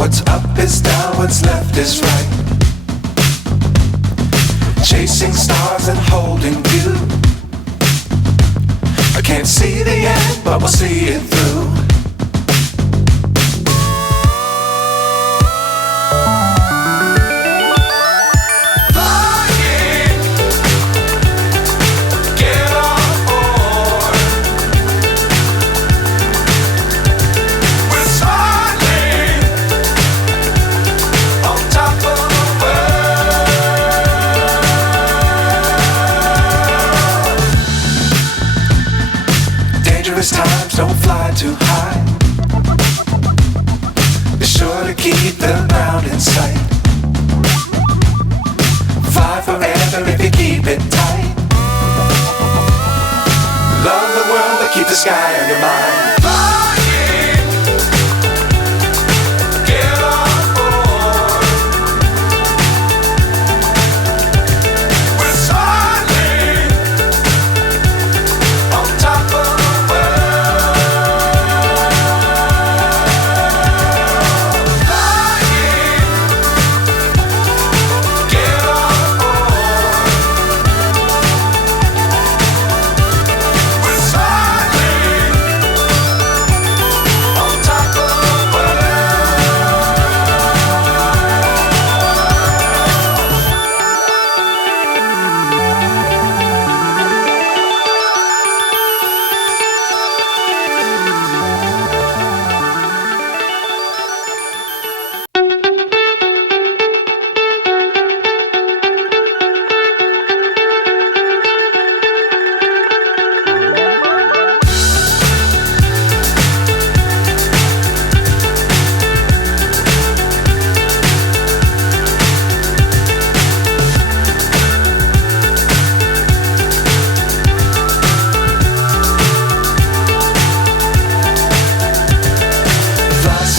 What's up is down, what's left is right. Chasing stars and holding you. I can't see the end, but we'll see it through. Dangerous times, don't fly too high. Be sure to keep the ground in sight. Fly forever if you keep it tight. Love the world, but keep the sky on your mind.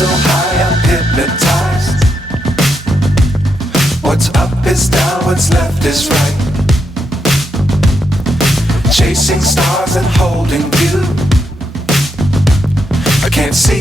So high, I'm hypnotized. What's up is down, what's left is right. Chasing stars and holding you. I can't see